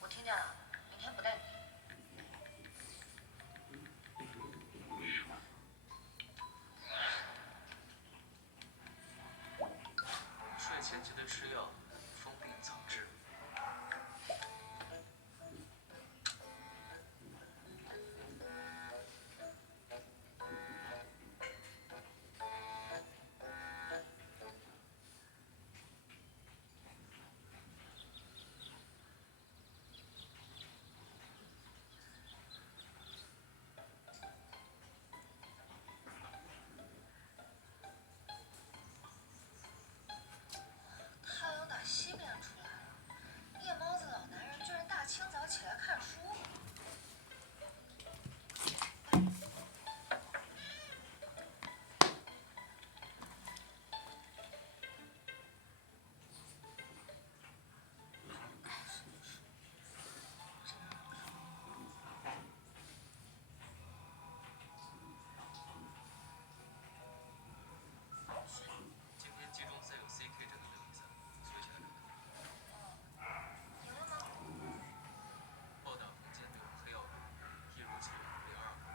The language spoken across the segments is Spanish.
我听见了，明天不带你。睡前记得吃药，封闭藏治。太阳打西边出来了，夜猫子老男人居然大清早起来看书。今天季中赛有 CK 这个比赛，学起来看看。赢了吗？报道房间没有黑曜石，一如既往0-2。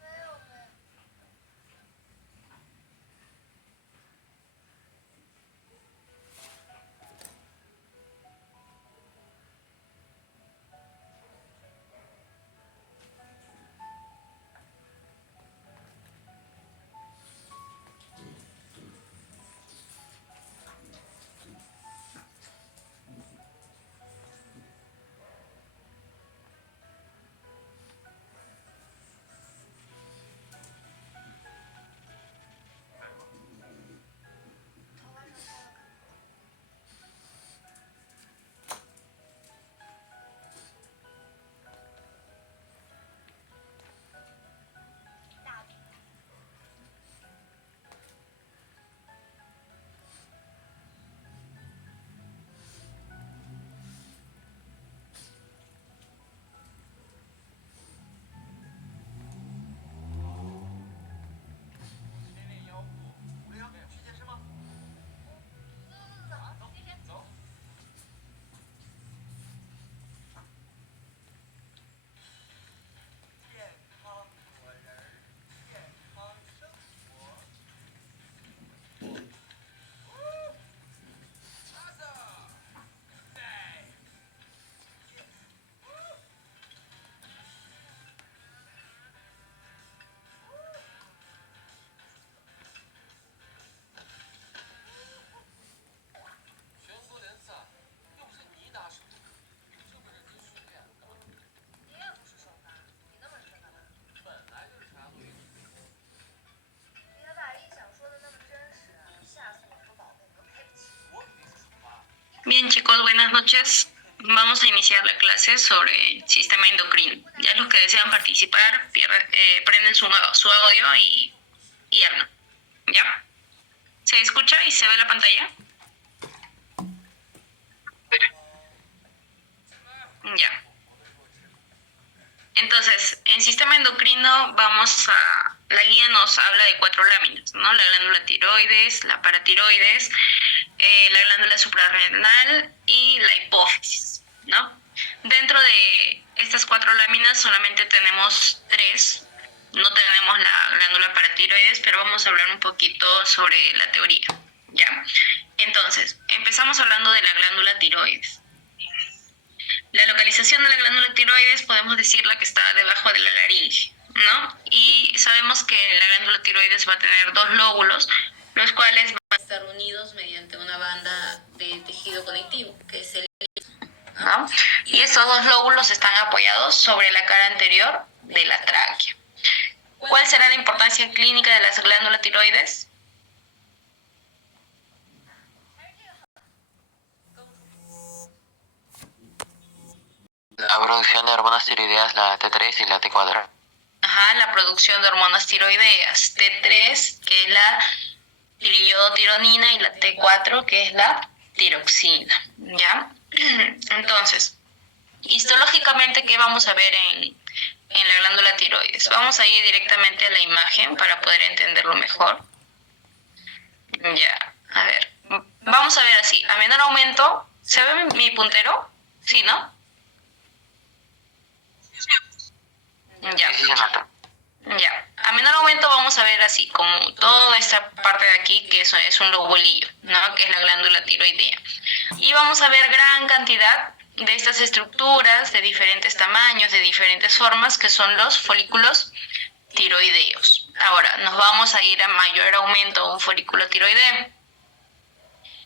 没有呗。头发上烧了干嘛？大饼。练练腰部。吴良，去健身吗？走，谢谢。走。健康活人，健康生活。全国联赛又不是你打手，你这么认真训练干嘛？你也不是首发，你那么认真干嘛？本来就是常规。你还把理想说的那么真实，吓死我和宝贝都赔不起。我肯定是首发。Bien chicos, buenas noches. Vamos a iniciar la clase sobre sistema endocrino. Ya los que desean participar prenden su audio y hablan. ¿Ya? ¿Se escucha y se ve la pantalla? Ya. Entonces, en sistema endocrino la guía nos habla de 4 láminas, ¿no? La glándula tiroides, la paratiroides, la glándula suprarrenal y la hipófisis, ¿no? Dentro de estas 4 láminas solamente tenemos 3, no tenemos la glándula paratiroides, pero vamos a hablar un poquito sobre la teoría, ¿ya? Entonces, empezamos hablando de la glándula tiroides. La localización de la glándula tiroides podemos decirla que está debajo de la laringe, ¿no? Y sabemos que la glándula tiroides va a tener 2 lóbulos, los cuales van a estar unidos mediante una banda de tejido conectivo, que es el ¿no? Y estos 2 lóbulos están apoyados sobre la cara anterior de la tráquea. ¿Cuál será la importancia clínica de las glándulas tiroides? La producción de hormonas tiroideas, la T3 y la T4. Ajá, la producción de hormonas tiroideas. T3, que es la triiodotironina, y la T4, que es la tiroxina, ¿ya? Entonces, histológicamente, ¿qué vamos a ver en la glándula tiroides? Vamos a ir directamente a la imagen para poder entenderlo mejor. Ya, a ver. Vamos a ver así. A menor aumento, ¿se ve mi puntero? Sí, ¿no? Ya. Sí, se nota. Ya, a menor aumento vamos a ver así, como toda esta parte de aquí, que es un lobulillo, ¿no? Que es la glándula tiroidea. Y vamos a ver gran cantidad de estas estructuras de diferentes tamaños, de diferentes formas, que son los folículos tiroideos. Ahora, nos vamos a ir a mayor aumento a un folículo tiroideo.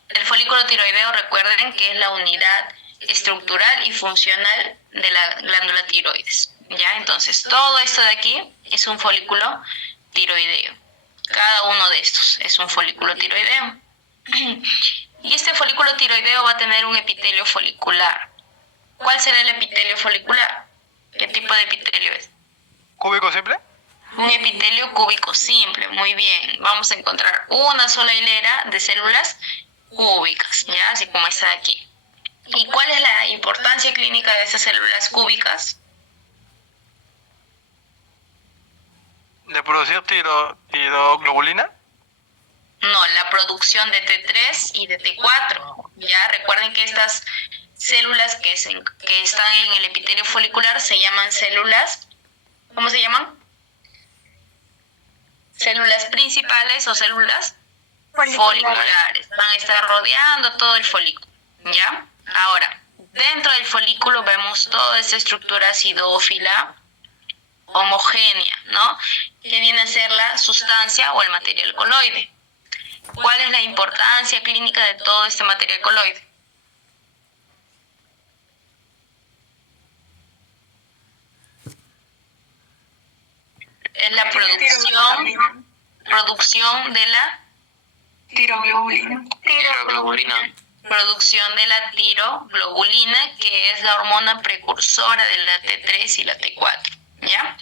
El folículo tiroideo, recuerden que es la unidad estructural y funcional de la glándula tiroides. ¿Ya? Entonces, todo esto de aquí es un folículo tiroideo. Cada uno de estos es un folículo tiroideo. Y este folículo tiroideo va a tener un epitelio folicular. ¿Cuál será el epitelio folicular? ¿Qué tipo de epitelio es? ¿Cúbico simple? Un epitelio cúbico simple, muy bien. Vamos a encontrar una sola hilera de células cúbicas, ¿ya? Así como está aquí. ¿Y cuál es la importancia clínica de estas células cúbicas? ¿De producir tiroglobulina? No, la producción de T3 y de T4. Ya recuerden que estas células que están en el epitelio folicular se llaman células, ¿cómo se llaman? Células principales o células foliculares. Van a estar rodeando todo el folículo, ¿ya? Ahora, dentro del folículo vemos toda esta estructura acidófila homogénea, ¿no? Que viene a ser la sustancia o el material coloide. ¿Cuál es la importancia clínica de todo este material coloide? Es la producción de la Tiroglobulina. producción de la tiroglobulina, que es la hormona precursora de la T3 y la T4, ¿ya?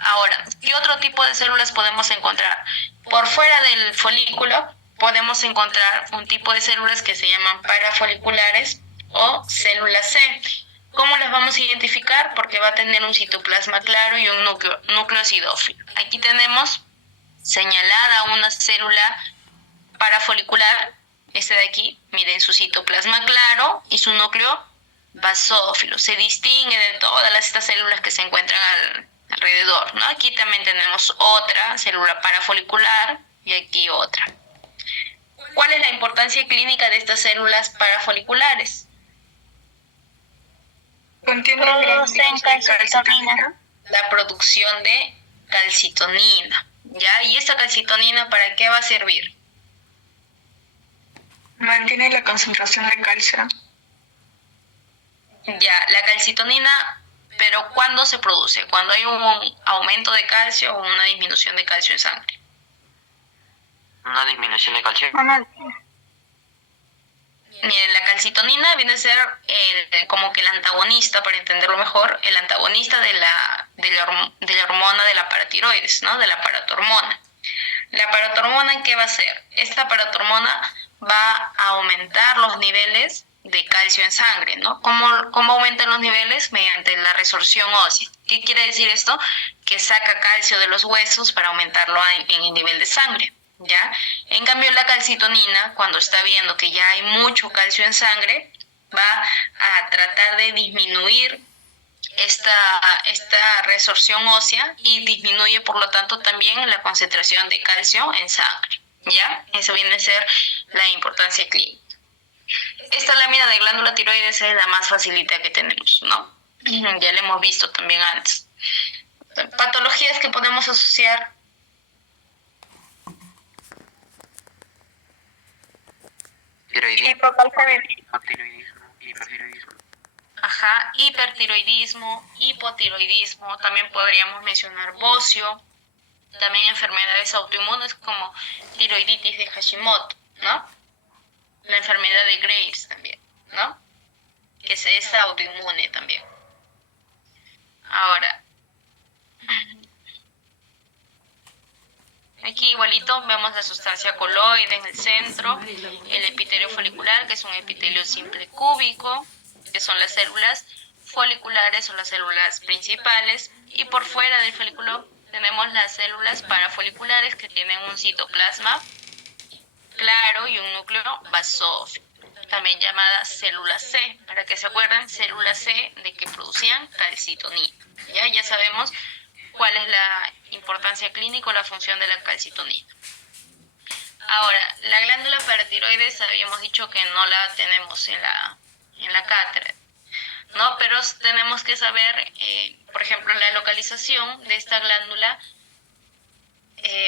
Ahora, ¿qué otro tipo de células podemos encontrar? Por fuera del folículo podemos encontrar un tipo de células que se llaman parafoliculares o células C. ¿Cómo las vamos a identificar? Porque va a tener un citoplasma claro y un núcleo acidófilo. Aquí tenemos señalada una célula parafolicular, este de aquí, miren su citoplasma claro y su núcleo basófilo. Se distingue de todas estas células que se encuentran alrededor, ¿no? Aquí también tenemos otra célula parafolicular y aquí otra. ¿Cuál es la importancia clínica de estas células parafoliculares? Producen calcitonina. La producción de calcitonina, ¿ya? ¿Y esta calcitonina para qué va a servir? Mantiene la concentración de calcio. Ya, la calcitonina, pero ¿cuándo se produce? ¿Cuando hay un aumento de calcio o una disminución de calcio en sangre? Una disminución de calcio. Miren, la calcitonina viene a ser como que el antagonista, para entenderlo mejor, el antagonista de la hormona de la paratiroides, ¿no? De la paratormona. ¿La paratormona qué va a hacer? Esta paratormona va a aumentar los niveles de calcio en sangre, ¿no? ¿Cómo aumentan los niveles? Mediante la resorción ósea. ¿Qué quiere decir esto? Que saca calcio de los huesos para aumentarlo en el nivel de sangre, ¿ya? En cambio, la calcitonina, cuando está viendo que ya hay mucho calcio en sangre, va a tratar de disminuir esta resorción ósea y disminuye, por lo tanto, también la concentración de calcio en sangre, ¿ya? Eso viene a ser la importancia clínica. Esta lámina de glándula tiroides es la más facilita que tenemos, ¿no? Ya la hemos visto también antes. Patologías que podemos asociar. Hipertiroidismo. Ajá, hipertiroidismo, hipotiroidismo, también podríamos mencionar bocio, también enfermedades autoinmunes como tiroiditis de Hashimoto, ¿no? La enfermedad de Graves también, ¿no? Que es autoinmune también. Ahora, igualito vemos la sustancia coloide en el centro, el epitelio folicular, que es un epitelio simple cúbico, que son las células foliculares o las células principales, y por fuera del folículo tenemos las células parafoliculares que tienen un citoplasma claro y un núcleo basófilo, también llamada célula C, para que se acuerden, célula C de que producían calcitonina. Ya sabemos cuál es la importancia clínica o la función de la calcitonina. Ahora, la glándula paratiroides habíamos dicho que no la tenemos en la cátedra, ¿no? Pero tenemos que saber, por ejemplo, la localización de esta glándula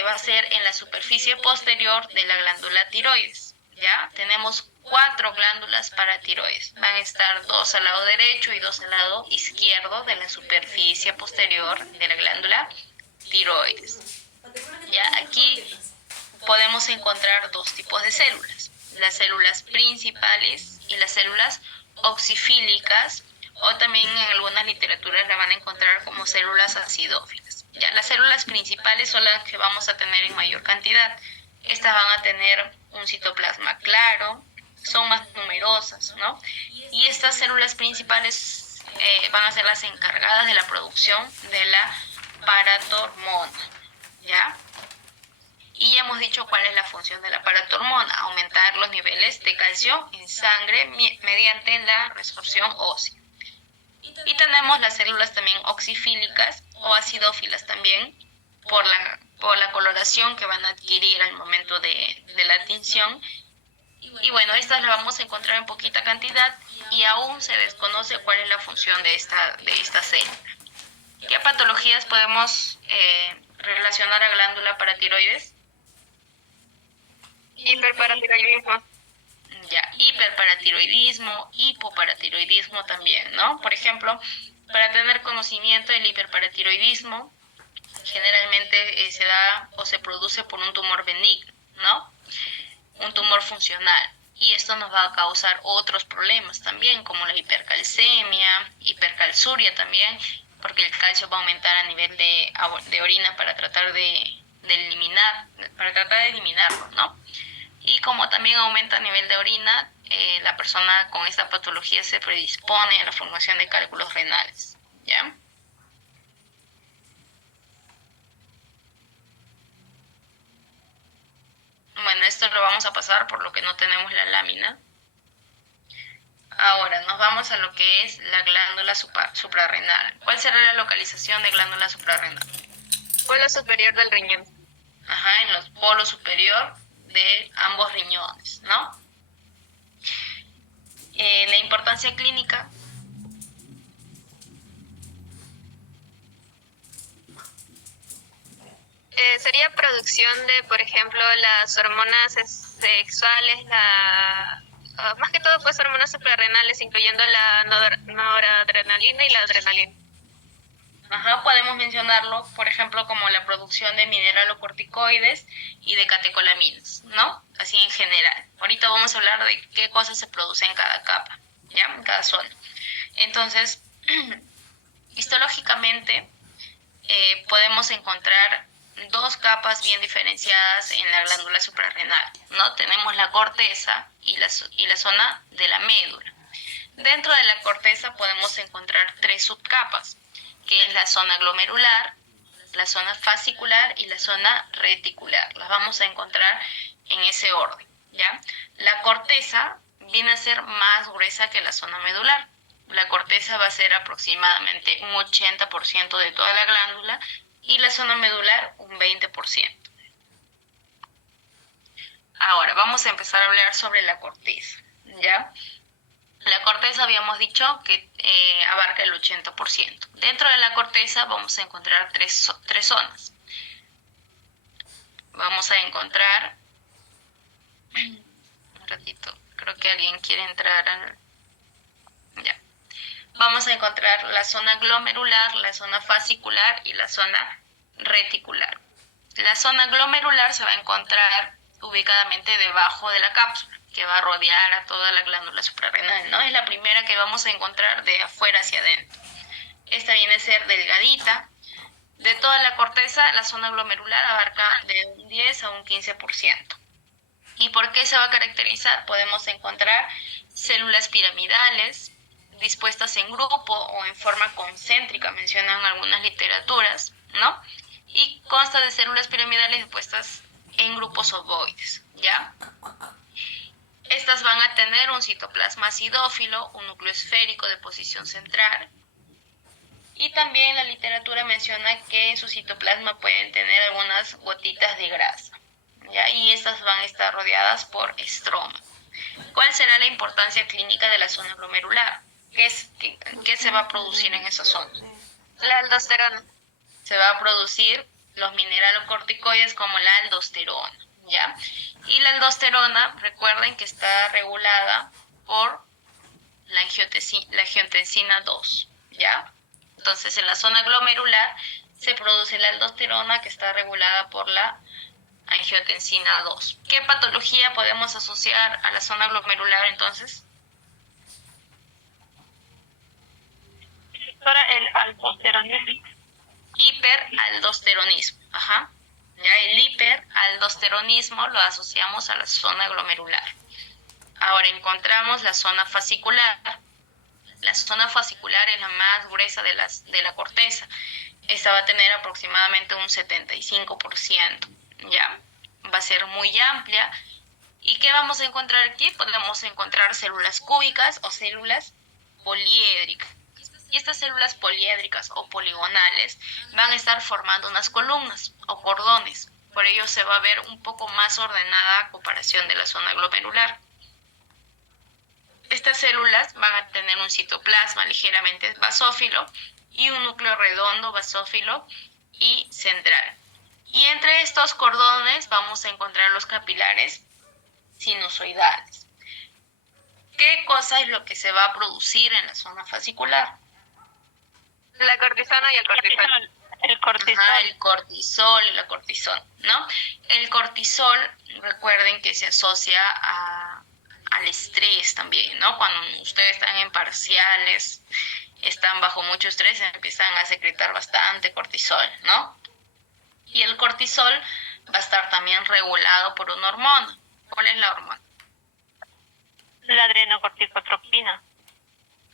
va a ser en la superficie posterior de la glándula tiroides. ¿Ya? Tenemos 4 glándulas paratiroides. Van a estar 2 al lado derecho y 2 al lado izquierdo de la superficie posterior de la glándula tiroides. ¿Ya? Aquí podemos encontrar 2 tipos de células: las células principales y las células oxifílicas, o también en algunas literaturas la van a encontrar como células acidófilas. ¿Ya? Las células principales son las que vamos a tener en mayor cantidad. Estas van a tener un citoplasma claro, son más numerosas, ¿no? Y estas células principales van a ser las encargadas de la producción de la paratormona, ¿ya? Y ya hemos dicho cuál es la función de la paratormona: aumentar los niveles de calcio en sangre mediante la resorción ósea. Y tenemos las células también oxifílicas o acidófilas también, por la coloración que van a adquirir al momento de la tinción. Y bueno, estas las vamos a encontrar en poquita cantidad y aún se desconoce cuál es la función de esta célula. ¿Qué patologías podemos relacionar a glándula paratiroides? Hiperparatiroidismo. Ya, hiperparatiroidismo, hipoparatiroidismo también, ¿no? Por ejemplo, para tener conocimiento del hiperparatiroidismo, generalmente se da o se produce por un tumor benigno, ¿no? Un tumor funcional. Y esto nos va a causar otros problemas también, como la hipercalcemia, hipercalciuria también, porque el calcio va a aumentar a nivel de orina para tratar de eliminarlo, ¿no? Y como también aumenta a nivel de orina, la persona con esta patología se predispone a la formación de cálculos renales, ¿ya? Bueno, esto lo vamos a pasar por lo que no tenemos la lámina. Ahora nos vamos a lo que es la glándula suprarrenal. ¿Cuál será la localización de glándula suprarrenal? Polo superior del riñón. Ajá, en los polos superior de ambos riñones, ¿no? La importancia clínica. Sería producción de, por ejemplo, las hormonas sexuales, más que todo pues hormonas suprarrenales, incluyendo la noradrenalina y la adrenalina. Ajá, podemos mencionarlo, por ejemplo, como la producción de mineralocorticoides y de catecolaminas, ¿no? Así en general. Ahorita vamos a hablar de qué cosas se producen en cada capa, ¿ya? En cada zona. Entonces, histológicamente, podemos encontrar 2 capas bien diferenciadas en la glándula suprarrenal, ¿no? Tenemos la corteza y la zona de la médula. Dentro de la corteza podemos encontrar 3 subcapas, que es la zona glomerular, la zona fascicular y la zona reticular. Las vamos a encontrar en ese orden, ¿ya? La corteza viene a ser más gruesa que la zona medular. La corteza va a ser aproximadamente un 80% de toda la glándula y la zona medular un 20%. Ahora vamos a empezar a hablar sobre la corteza, ¿ya? La corteza habíamos dicho que abarca el 80%. Dentro de la corteza vamos a encontrar tres zonas. Vamos a encontrar... Un ratito, creo que alguien quiere entrar Ya. Vamos a encontrar la zona glomerular, la zona fascicular y la zona reticular. La zona glomerular se va a encontrar ubicadamente debajo de la cápsula, que va a rodear a toda la glándula suprarrenal, ¿no? Es la primera que vamos a encontrar de afuera hacia adentro. Esta viene a ser delgadita, De toda la corteza, la zona glomerular abarca de un 10 a un 15%. ¿Y por qué se va a caracterizar? Podemos encontrar células piramidales dispuestas en grupo o en forma concéntrica, mencionan algunas literaturas, ¿no? Y consta de células piramidales dispuestas en grupos ovoides, ¿ya? Estas van a tener un citoplasma acidófilo, un núcleo esférico de posición central, y también la literatura menciona que en su citoplasma pueden tener algunas gotitas de grasa, ¿ya? Y estas van a estar rodeadas por estroma. ¿Cuál será la importancia clínica de la zona glomerular? ¿Qué se va a producir en esa zona? La aldosterona. Se va a producir los mineralocorticoides como la aldosterona, ¿ya? Y la aldosterona, recuerden que está regulada por la angiotensina 2, ¿ya? Entonces, en la zona glomerular se produce la aldosterona que está regulada por la angiotensina 2. ¿Qué patología podemos asociar a la zona glomerular entonces? El aldosteronismo. Hiperaldosteronismo. Ajá. Ya el hiperaldosteronismo lo asociamos a la zona glomerular. Ahora encontramos la zona fascicular. La zona fascicular es la más gruesa de la corteza. Esta va a tener aproximadamente un 75%. ¿Ya? Va a ser muy amplia. ¿Y qué vamos a encontrar aquí? Podemos encontrar células cúbicas o células poliédricas. Y estas células poliédricas o poligonales van a estar formando unas columnas o cordones. Por ello se va a ver un poco más ordenada a comparación de la zona glomerular. Estas células van a tener un citoplasma ligeramente basófilo y un núcleo redondo basófilo y central. Y entre estos cordones vamos a encontrar los capilares sinusoidales. ¿Qué cosa es lo que se va a producir en la zona fascicular? La cortisona y el cortisol. El cortisol. Ajá, el cortisol y la cortisona, ¿no? El cortisol, recuerden que se asocia al estrés también, ¿no? Cuando ustedes están en parciales, están bajo mucho estrés, empiezan a secretar bastante cortisol, ¿no? Y el cortisol va a estar también regulado por una hormona. ¿Cuál es la hormona? La adrenocorticotropina.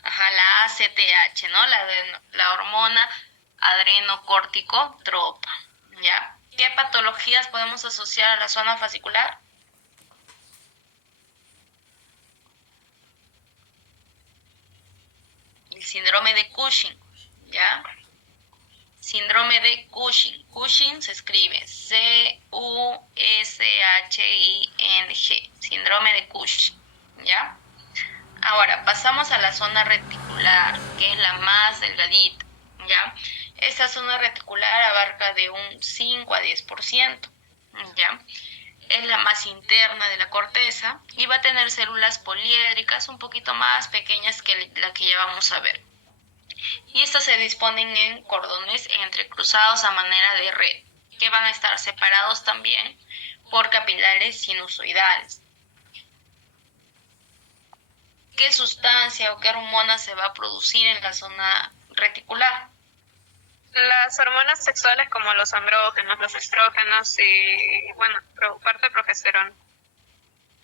Ajá, la ACTH, ¿no? La hormona adrenocorticotropa, ¿ya? ¿Qué patologías podemos asociar a la zona fascicular? El síndrome de Cushing, ¿ya? Síndrome de Cushing. Cushing se escribe C-U-S-H-I-N-G. Síndrome de Cushing, ¿ya? Ahora, pasamos a la zona reticular, que es la más delgadita, ¿ya? Esta zona reticular abarca de un 5 a 10%, ¿ya? Es la más interna de la corteza y va a tener células poliédricas un poquito más pequeñas que la que ya vamos a ver. Y estas se disponen en cordones entrecruzados a manera de red, que van a estar separados también por capilares sinusoidales. ¿Qué sustancia o qué hormona se va a producir en la zona reticular? Las hormonas sexuales como los andrógenos, los estrógenos y, bueno, parte de progesterona.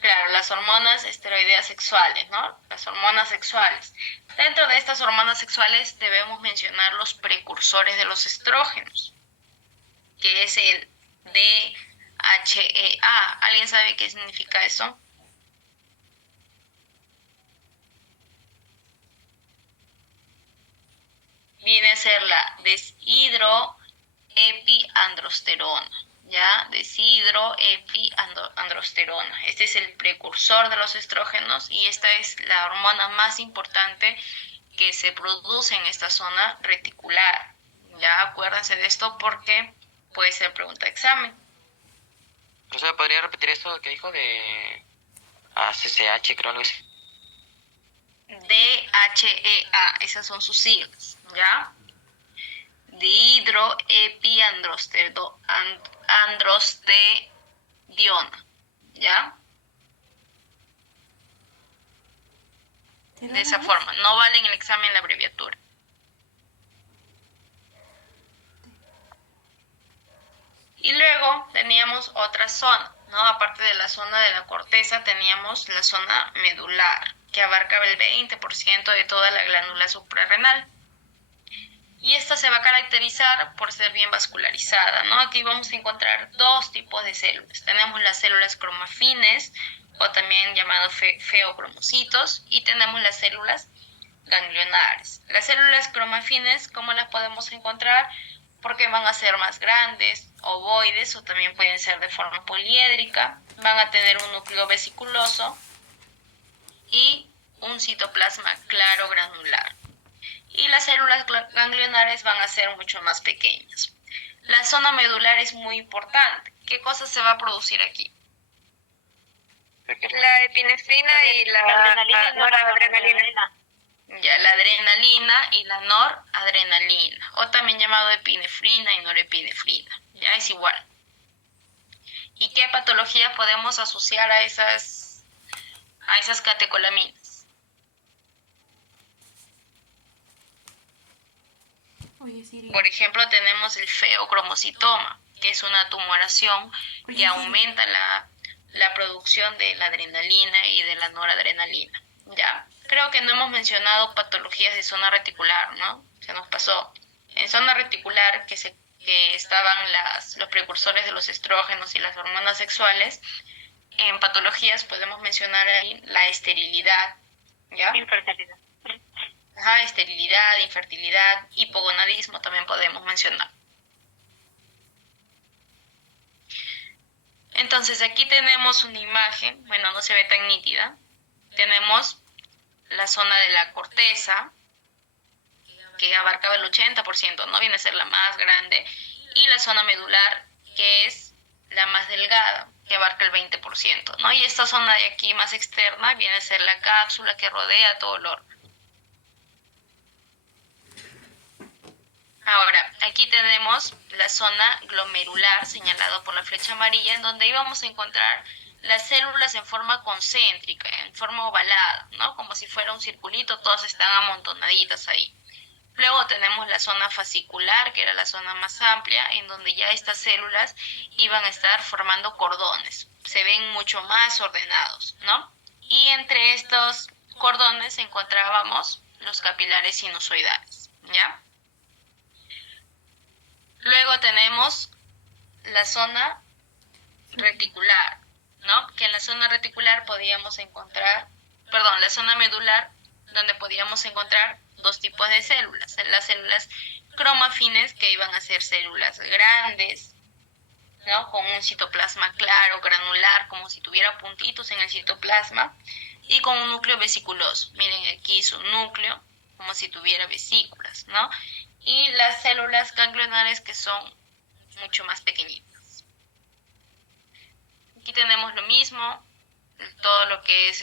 Claro, las hormonas esteroideas sexuales, ¿no? Las hormonas sexuales. Dentro de estas hormonas sexuales debemos mencionar los precursores de los estrógenos, que es el DHEA. ¿Alguien sabe qué significa eso? Viene a ser la deshidroepiandrosterona, ¿ya? Deshidroepiandrosterona. Este es el precursor de los estrógenos y esta es la hormona más importante que se produce en esta zona reticular. Ya acuérdense de esto porque puede ser pregunta de examen. Profesora, ¿podría repetir esto que dijo de ACCH, creo algo así? DHEA, esas son sus siglas, ¿ya? Dihidroepiandrosterona, ¿ya? De esa forma, no vale en el examen la abreviatura. tenemos otra zona, ¿no? Aparte de la zona de la corteza, teníamos la zona medular, que abarcaba el 20% de toda la glándula suprarrenal. Y esta se va a caracterizar por ser bien vascularizada, ¿no? Aquí vamos a encontrar dos tipos de células. Tenemos las células cromafines, o también llamados feocromocitos, y tenemos las células ganglionares. Las células cromafines, ¿cómo las podemos encontrar? Porque van a ser más grandes, ovoides, o también pueden ser de forma poliédrica, van a tener un núcleo vesiculoso y un citoplasma claro granular. Y las células ganglionares van a ser mucho más pequeñas. La zona medular es muy importante. ¿Qué cosa se va a producir aquí? La epinefrina y la noradrenalina. Ya, la adrenalina y la noradrenalina, o también llamado epinefrina y norepinefrina. Ya es igual. ¿Y qué patologías podemos asociar a esas catecolaminas? Por ejemplo, tenemos el feocromocitoma, que es una tumoración que aumenta la producción de la adrenalina y de la noradrenalina. ¿Ya? Creo que no hemos mencionado patologías de zona reticular, ¿no? Se nos pasó. En zona reticular, que estaban los precursores de los estrógenos y las hormonas sexuales, en patologías podemos mencionar ahí la esterilidad, ¿ya? Infertilidad. Ajá, esterilidad, infertilidad, hipogonadismo también podemos mencionar. Entonces aquí tenemos una imagen, bueno, no se ve tan nítida. Tenemos la zona de la corteza, que abarcaba el 80%, ¿no? Viene a ser la más grande, y la zona medular, que es la más delgada, que abarca el 20%, ¿no? Y esta zona de aquí más externa viene a ser la cápsula que rodea todo el órgano. Ahora, aquí tenemos la zona glomerular, señalado por la flecha amarilla, en donde íbamos a encontrar las células en forma concéntrica, en forma ovalada, ¿no? Como si fuera un circulito, todas están amontonaditas ahí. Luego tenemos la zona fascicular, que era la zona más amplia, en donde ya estas células iban a estar formando cordones. Se ven mucho más ordenados, ¿no? Y entre estos cordones encontrábamos los capilares sinusoidales, ¿ya? Luego tenemos la zona reticular, ¿no? Que en la zona reticular podíamos encontrar, la zona medular, donde podíamos encontrar dos tipos de células. Las células cromafines, que iban a ser células grandes, ¿no? Con un citoplasma claro, granular, como si tuviera puntitos en el citoplasma, y con un núcleo vesiculoso. Miren aquí su núcleo, como si tuviera vesículas, ¿no? Y las células ganglionares, que son mucho más pequeñitas. Aquí tenemos lo mismo, todo lo que es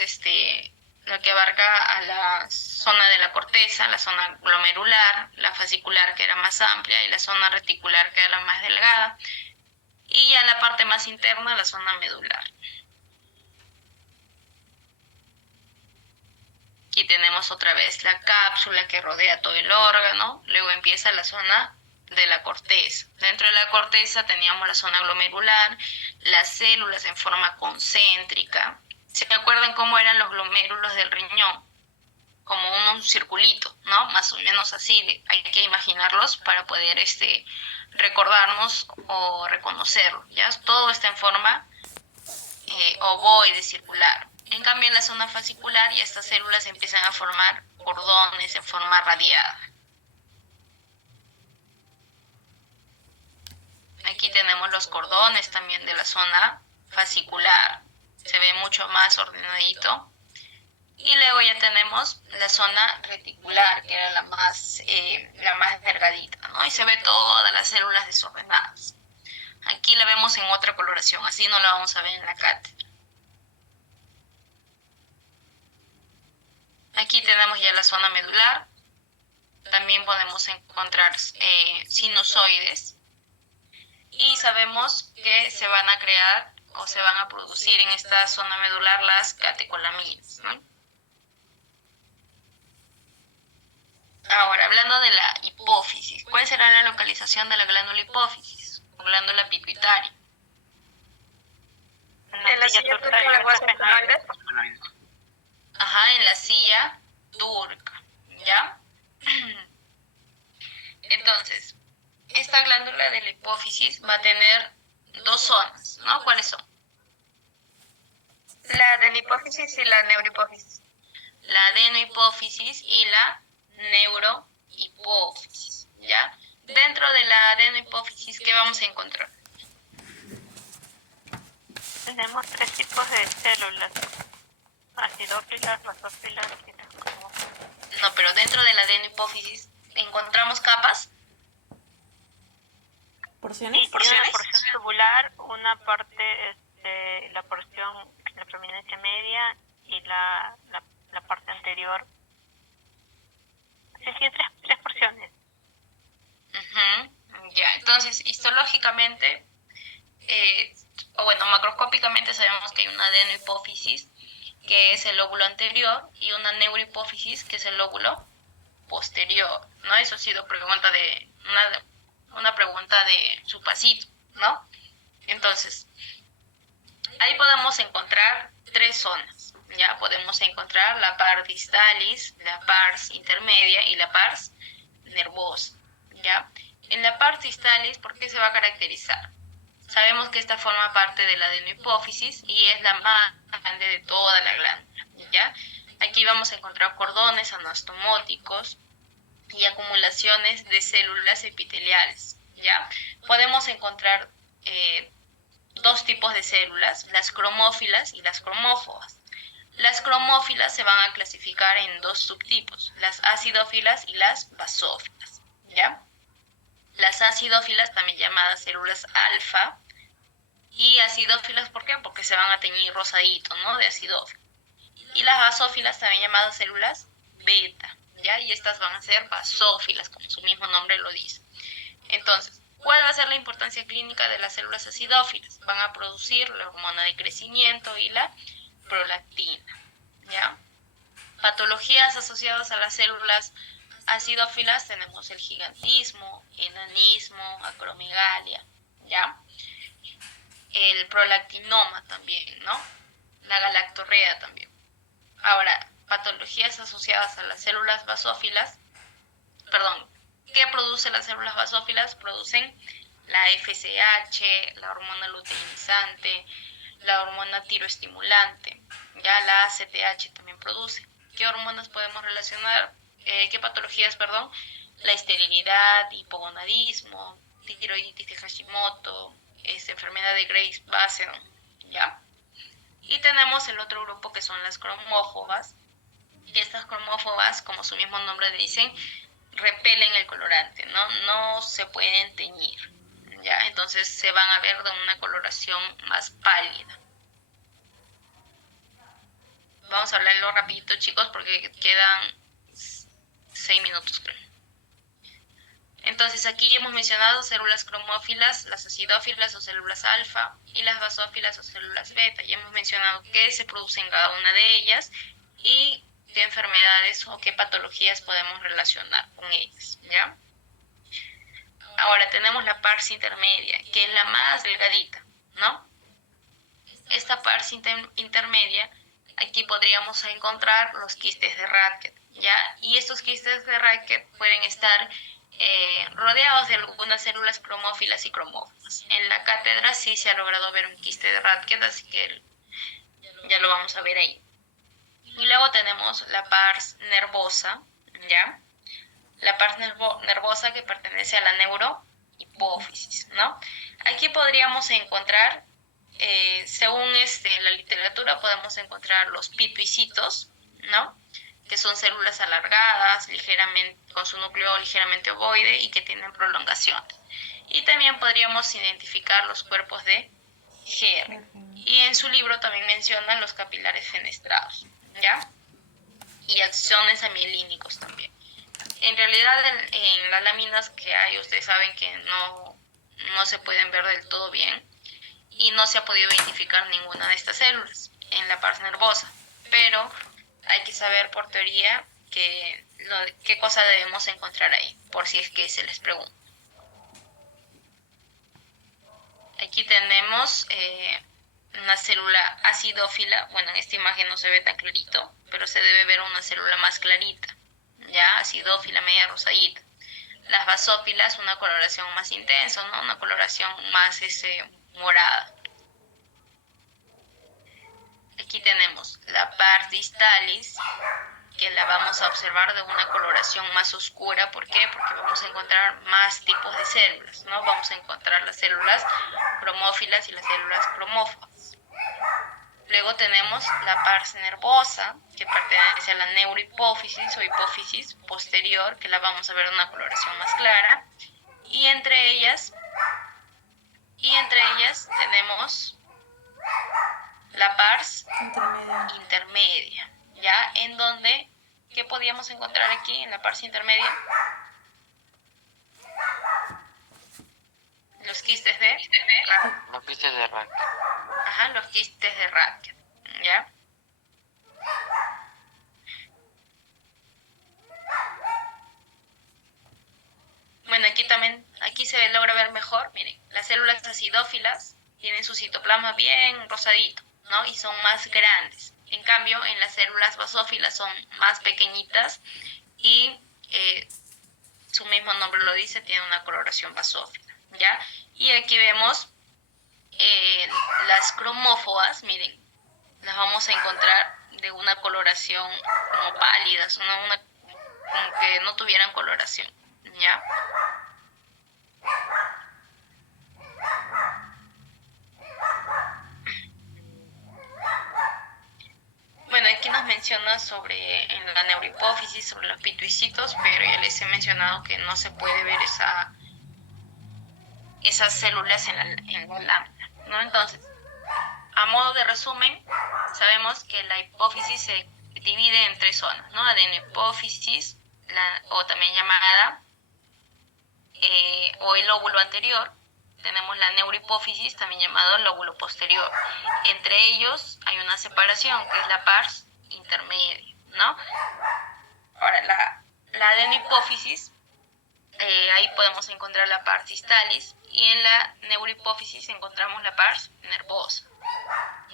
lo que abarca a la zona de la corteza, la zona glomerular, la fascicular, que era más amplia, y la zona reticular, que era la más delgada, y ya la parte más interna, la zona medular. Aquí tenemos otra vez la cápsula que rodea todo el órgano. Luego empieza la zona de la corteza. Dentro de la corteza teníamos la zona glomerular, las células en forma concéntrica. ¿Se acuerdan cómo eran los glomérulos del riñón? Como un circulito, ¿no? Más o menos así, hay que imaginarlos para poder recordarnos o reconocerlo, ¿ya? Todo está en forma ovoide, circular. En cambio, en la zona fascicular ya estas células empiezan a formar cordones en forma radiada. Aquí tenemos los cordones también de la zona fascicular. Se ve mucho más ordenadito. Y luego ya tenemos la zona reticular, que era la más delgadita, ¿no? Y se ve todas las células desordenadas. Aquí la vemos en otra coloración, así no la vamos a ver en la cátedra. Aquí tenemos ya la zona medular. También podemos encontrar sinusoides. Y sabemos que se van a crear o se van a producir en esta zona medular las catecolaminas, ¿no? Ahora, hablando de la hipófisis, ¿cuál será la localización de la glándula hipófisis o glándula pituitaria? En la silla turca de lenguas espinoides. Ajá, en la silla turca, ¿ya? Entonces, esta glándula de la hipófisis va a tener dos zonas, ¿no? ¿Cuáles son? La adenohipófisis y la neurohipófisis. La adenohipófisis y la neurohipófisis, ¿ya? Dentro de la adenohipófisis, ¿qué vamos a encontrar? Tenemos 3 tipos de células: acidófilas, basófilas y las cromófilas. No, pero dentro de la adenohipófisis encontramos capas. ¿Porciones? Y una porción tubular, una parte, la porción, la prominencia media y la parte anterior. Es decir, tres porciones. Ujú, ya, entonces histológicamente, o bueno, macroscópicamente sabemos que hay una adenohipófisis, que es el lóbulo anterior, y una neurohipófisis, que es el lóbulo posterior, ¿no? Eso ha sido una pregunta de su pasito, ¿no? Entonces, ahí podemos encontrar 3 zonas. Ya podemos encontrar la pars distalis, la pars intermedia y la pars nervosa, ¿ya? En la pars distalis, ¿por qué se va a caracterizar? Sabemos que esta forma parte de la adenohipófisis y es la más grande de toda la glándula, ¿ya? Aquí vamos a encontrar cordones anastomóticos y acumulaciones de células epiteliales, ¿ya? Podemos encontrar 2 tipos de células, las cromófilas y las cromófobas. Las cromófilas se van a clasificar en 2 subtipos, las acidófilas y las basófilas, ¿ya? Las acidófilas, también llamadas células alfa, y acidófilas, ¿por qué? Porque se van a teñir rosadito, ¿no? De acidófilo. Y las basófilas, también llamadas células beta, ¿ya? Y estas van a ser basófilas, como su mismo nombre lo dice. Entonces, ¿cuál va a ser la importancia clínica de las células acidófilas? Van a producir la hormona de crecimiento y la prolactina, ¿ya? Patologías asociadas a las células acidófilas tenemos el gigantismo, enanismo, acromegalia, ¿ya? El prolactinoma también, ¿no? La galactorrea también. Ahora, patologías asociadas a las células basófilas, ¿qué producen las células basófilas? Producen la FSH, la hormona luteinizante, la hormona tiroestimulante, ya la ACTH también produce. ¿Qué hormonas podemos relacionar? ¿Qué patologías, perdón? La esterilidad, hipogonadismo, tiroiditis de Hashimoto, enfermedad de Graves-Basedow, ¿ya? Y tenemos el otro grupo que son las cromófobas. Y estas cromófobas, como su mismo nombre dicen, repelen el colorante, ¿no? No se pueden teñir, ¿ya? Entonces se van a ver de una coloración más pálida. Vamos a hablarlo rapidito, chicos, porque quedan 6 minutos, creo. Entonces aquí hemos mencionado células cromófilas, las acidófilas o células alfa y las basófilas o células beta. Ya hemos mencionado qué se produce en cada una de ellas y qué enfermedades o qué patologías podemos relacionar con ellas, ¿ya? Ahora tenemos la pars intermedia, que es la más delgadita, ¿no? Esta pars intermedia, aquí podríamos encontrar los quistes de Racket, ¿ya? Y estos quistes de Racket pueden estar rodeados de algunas células cromófilas y cromófobas. En la cátedra sí se ha logrado ver un quiste de Racket, así que ya lo vamos a ver ahí. Y luego tenemos la pars nervosa, ¿ya? La pars nervosa que pertenece a la neurohipófisis, ¿no? Aquí podríamos encontrar, según la literatura, podemos encontrar los pituicitos, ¿no? Que son células alargadas, con su núcleo ligeramente ovoide y que tienen prolongaciones. Y también podríamos identificar los cuerpos de Gerr. Y en su libro también mencionan los capilares fenestrados, ¿ya? Y axones amielínicos también. En realidad, en las láminas que hay, ustedes saben que no se pueden ver del todo bien y no se ha podido identificar ninguna de estas células en la pars nervosa, pero hay que saber por teoría qué cosa debemos encontrar ahí, por si es que se les pregunta. Aquí tenemos una célula acidófila, bueno, en esta imagen no se ve tan clarito, pero se debe ver una célula más clarita, ya, acidófila, media rosadita. Las basófilas, una coloración más intensa, ¿no? Una coloración más morada. Aquí tenemos la pars distalis, que la vamos a observar de una coloración más oscura. ¿Por qué? Porque vamos a encontrar más tipos de células, ¿no? Vamos a encontrar las células cromófilas y las células cromófobas. Luego tenemos la pars nervosa, que pertenece a la neurohipófisis o hipófisis posterior, que la vamos a ver de una coloración más clara. Y entre ellas tenemos la pars intermedia, ¿ya? En donde, ¿qué podíamos encontrar aquí en la pars intermedia? Los quistes de Rathke. No quistes de Rathke. Ajá, los quistes de Rathke, ¿ya? Bueno, aquí se logra ver mejor. Miren, las células acidófilas tienen su citoplasma bien rosadito, ¿no? Y son más grandes. En cambio, en las células basófilas son más pequeñitas y su mismo nombre lo dice, tiene una coloración basófila, ¿ya? Y aquí vemos las cromófobas, miren, las vamos a encontrar de una coloración como pálidas, como que no tuvieran coloración, ¿ya? Bueno, aquí nos menciona en la neurohipófisis, sobre los pituicitos, pero ya les he mencionado que no se puede ver esas células en la lámina, ¿no? Entonces, a modo de resumen, sabemos que la hipófisis se divide en 3 zonas, ¿no? Adenohipófisis, o también llamada, o el lóbulo anterior. Tenemos la neurohipófisis, también llamado lóbulo posterior. Entre ellos hay una separación, que es la pars intermedia, ¿no? Ahora, la adenohipófisis, ahí podemos encontrar la pars distalis, y en la neurohipófisis encontramos la pars nervosa.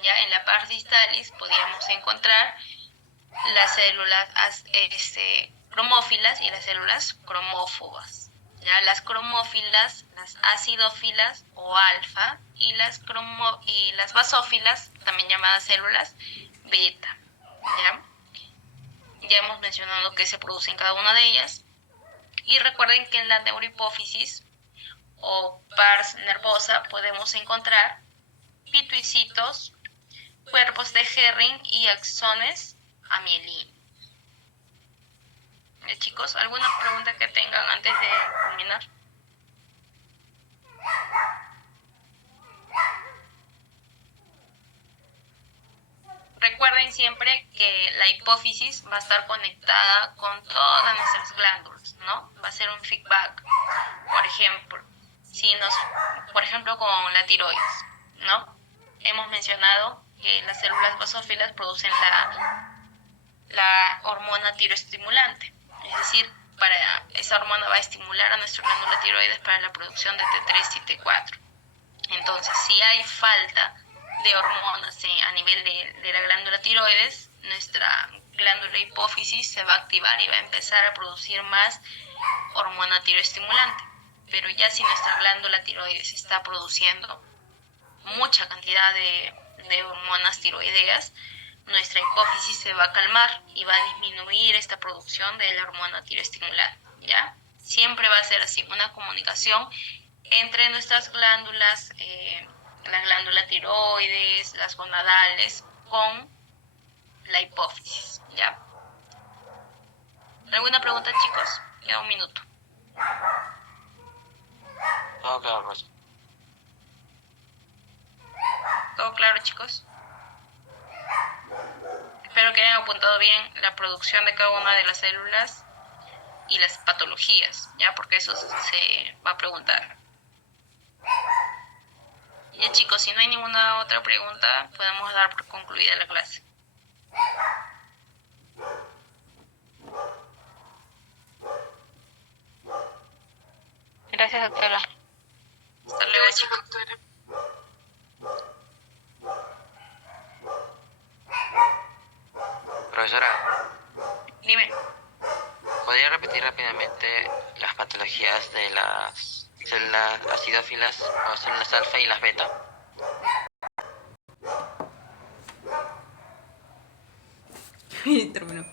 Ya en la pars distalis podíamos encontrar las células cromófilas y las células cromófobas. Ya las cromófilas, las acidófilas o alfa, y las basófilas, también llamadas células beta. Ya hemos mencionado que se produce en cada una de ellas. Y recuerden que en la neurohipófisis o pars nervosa podemos encontrar pituicitos, cuerpos de Herring y axones amielíneos. Chicos, ¿alguna pregunta que tengan antes de terminar? Recuerden siempre que la hipófisis va a estar conectada con todas nuestras glándulas, ¿no? Va a ser un feedback. Por ejemplo, con la tiroides, ¿no? Hemos mencionado que las células basófilas producen la hormona tiroestimulante. Es decir, esa hormona va a estimular a nuestra glándula tiroides para la producción de T3 y T4. Entonces, si hay falta de hormonas a nivel de la glándula tiroides, nuestra glándula hipófisis se va a activar y va a empezar a producir más hormona tiroestimulante. Pero ya si nuestra glándula tiroides está produciendo mucha cantidad de hormonas tiroideas, nuestra hipófisis se va a calmar y va a disminuir esta producción de la hormona tiroestimulante, ¿ya? Siempre va a ser así, una comunicación entre nuestras glándulas, la glándula tiroides, las gonadales, con la hipófisis, ¿ya? ¿Alguna pregunta, chicos? Queda un minuto. Todo claro, Rosa. ¿Todo claro, chicos? Espero que hayan apuntado bien la producción de cada una de las células y las patologías, ¿ya? Porque eso se va a preguntar. Ya, chicos, si no hay ninguna otra pregunta, podemos dar por concluida la clase. Gracias, doctora. Hasta luego, chicos. Profesora, Dime. ¿podría repetir rápidamente las patologías de las células acidófilas o células alfa y las beta? Y terminó.